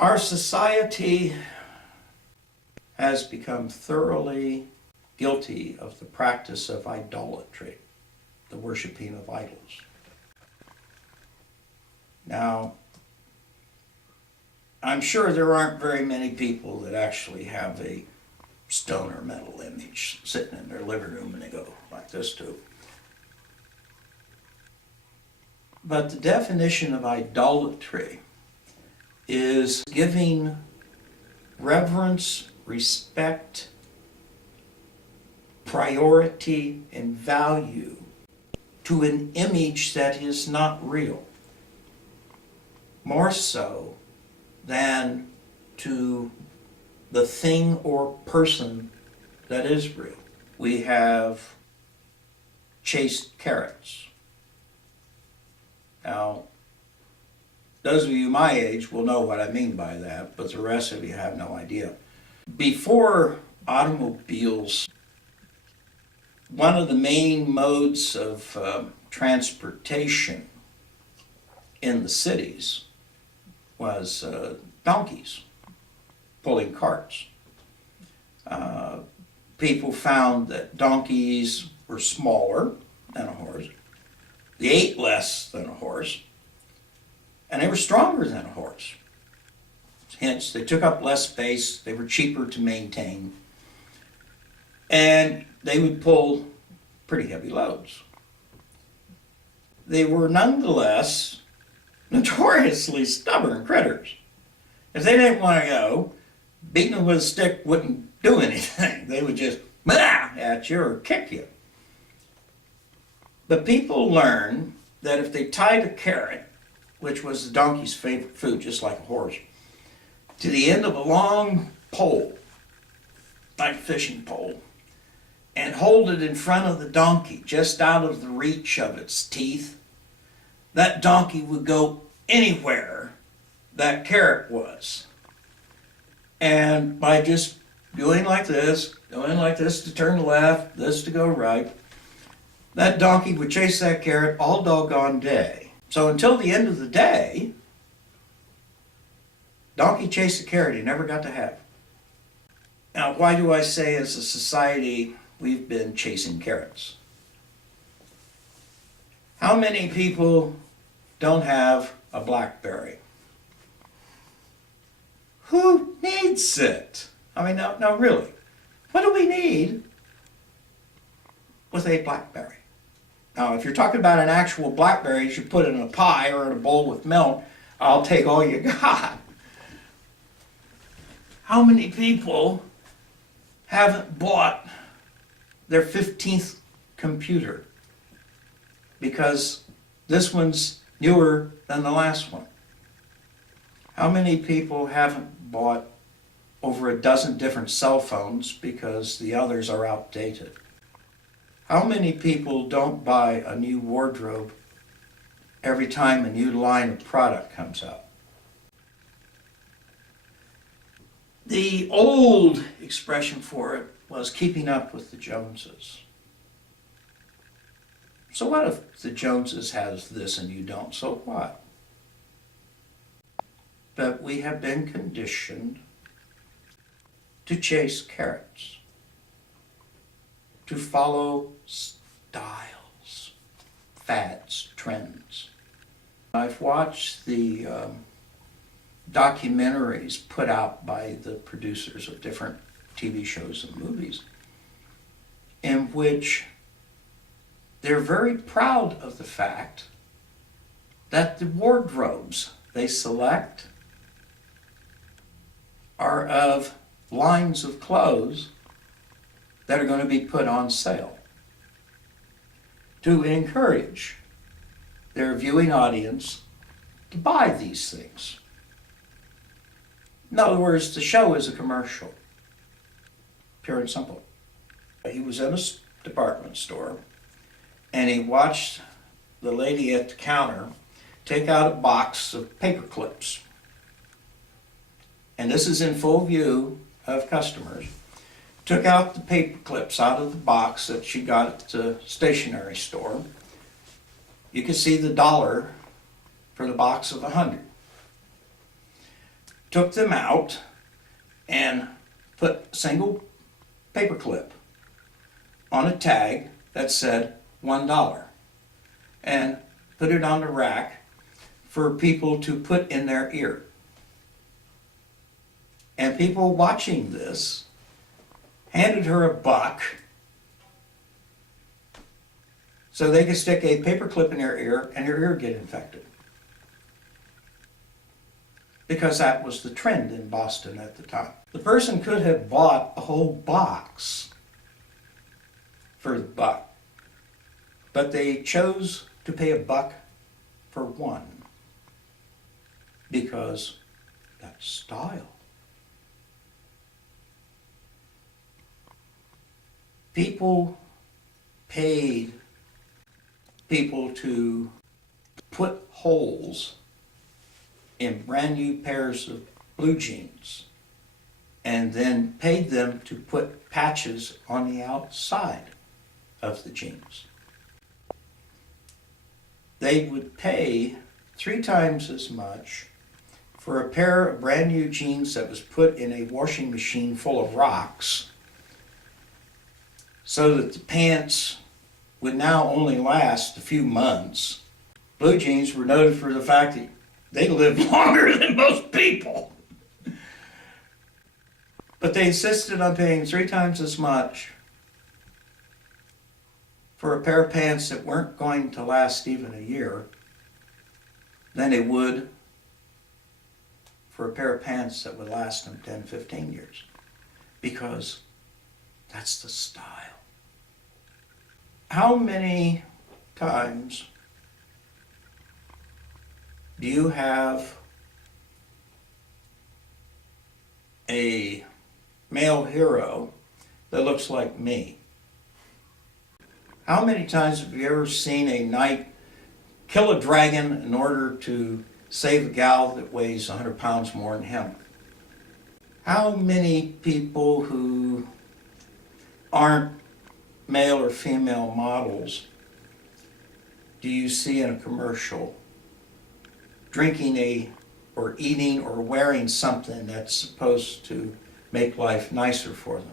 Our society has become thoroughly guilty of the practice of idolatry, the worshiping of idols. Now, I'm sure there aren't very many people that actually have a stone or metal image sitting in their living room and they go like this too. But the definition of idolatry is giving reverence, respect, priority, and value to an image that is not real, more so than to the thing or person that is real. We have chased carrots. Now, those of you my age will know what I mean by that, but the rest of you have no idea. Before automobiles, one of the main modes of transportation in the cities was donkeys pulling carts. People found that donkeys were smaller than a horse, they ate less than a horse, and they were stronger than a horse. Hence, they took up less space, they were cheaper to maintain, and they would pull pretty heavy loads. They were nonetheless notoriously stubborn critters. If they didn't want to go, beating them with a stick wouldn't do anything. They would just bah at you or kick you. But people learned that if they tied a carrot, which was the donkey's favorite food, just like a horse, to the end of a long pole, like a fishing pole, and hold it in front of the donkey, just out of the reach of its teeth, that donkey would go anywhere that carrot was. And by just going like this to turn left, this to go right, that donkey would chase that carrot all doggone day. So until the end of the day, donkey chased the carrot he never got to have. Now, why do I say as a society we've been chasing carrots? How many people don't have a BlackBerry? Who needs it? I mean, no, really. What do we need with a BlackBerry? Now, if you're talking about an actual BlackBerry you should put it in a pie or in a bowl with milk, I'll take all you got. How many people haven't bought their 15th computer because this one's newer than the last one? How many people haven't bought over a dozen different cell phones because the others are outdated? How many people don't buy a new wardrobe every time a new line of product comes out? The old expression for it was keeping up with the Joneses. So what if the Joneses has this and you don't? So what? But we have been conditioned to chase carrots, to follow styles, fads, trends. I've watched the documentaries put out by the producers of different TV shows and movies, in which they're very proud of the fact that the wardrobes they select are of lines of clothes that are going to be put on sale to encourage their viewing audience to buy these things. In other words, the show is a commercial, pure and simple. He was in a department store and he watched the lady at the counter take out a box of paper clips. And this is in full view of customers. Took out the paper clips out of the box that she got at the stationery store. You could see the dollar for the box of 100. took them out and put a single paperclip on a tag that said $1 and put it on the rack for people to put in their ear. And people watching this handed her a buck so they could stick a paperclip in their ear and her ear get infected. Because that was the trend in Boston at the time. The person could have bought a whole box for the buck, but they chose to pay a buck for one because that's style. People paid people to put holes in brand new pairs of blue jeans and then paid them to put patches on the outside of the jeans. They would pay 3 times as much for a pair of brand new jeans that was put in a washing machine full of rocks so that the pants would now only last a few months. Blue jeans were noted for the fact that they lived longer than most people. But they insisted on paying 3 times as much for a pair of pants that weren't going to last even a year than they would for a pair of pants that would last them 10, 15 years. Because that's the style. How many times do you have a male hero that looks like me? How many times have you ever seen a knight kill a dragon in order to save a gal that weighs 100 pounds more than him? How many people who aren't male or female models do you see in a commercial drinking or eating or wearing something that's supposed to make life nicer for them?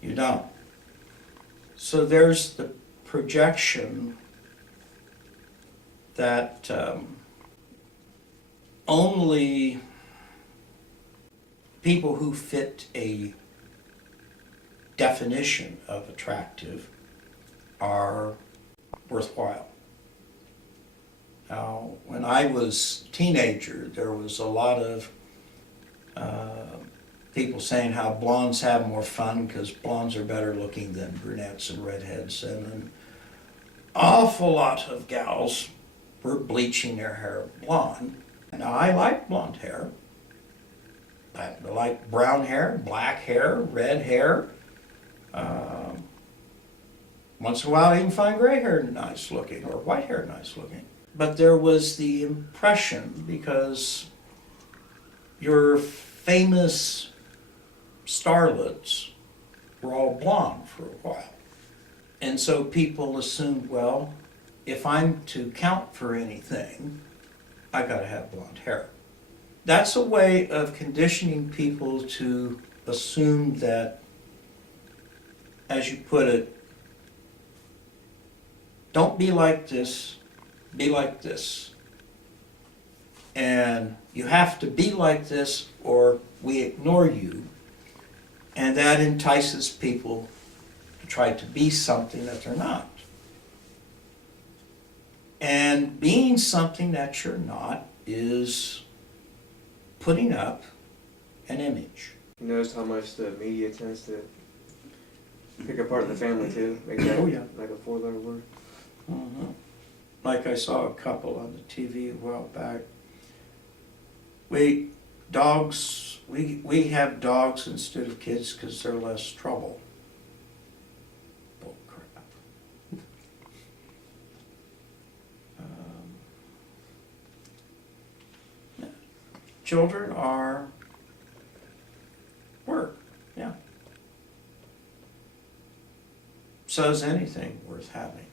You don't. So there's the projection that only people who fit a definition of attractive are worthwhile. Now, when I was a teenager, there was a lot of people saying how blondes have more fun because blondes are better looking than brunettes and redheads, and an awful lot of gals were bleaching their hair blonde. Now, I like blonde hair. I like brown hair, black hair, red hair. Once in a while I even find gray hair nice looking or white hair nice looking. But there was the impression, because your famous starlets were all blonde for a while. And so people assumed, well, if I'm to count for anything, I gotta have blonde hair. That's a way of conditioning people to assume that, as you put it, don't be like this, be like this. And you have to be like this or we ignore you. And that entices people to try to be something that they're not. And being something that you're not is putting up an image. You notice how much the media tends to pick apart the family too? Make that Oh, yeah. like a 4-letter word. Mm-hmm. Like I saw a couple on the TV a while back. We have dogs instead of kids because they're less trouble. Bull crap. Children are work, yeah. So is anything worth having.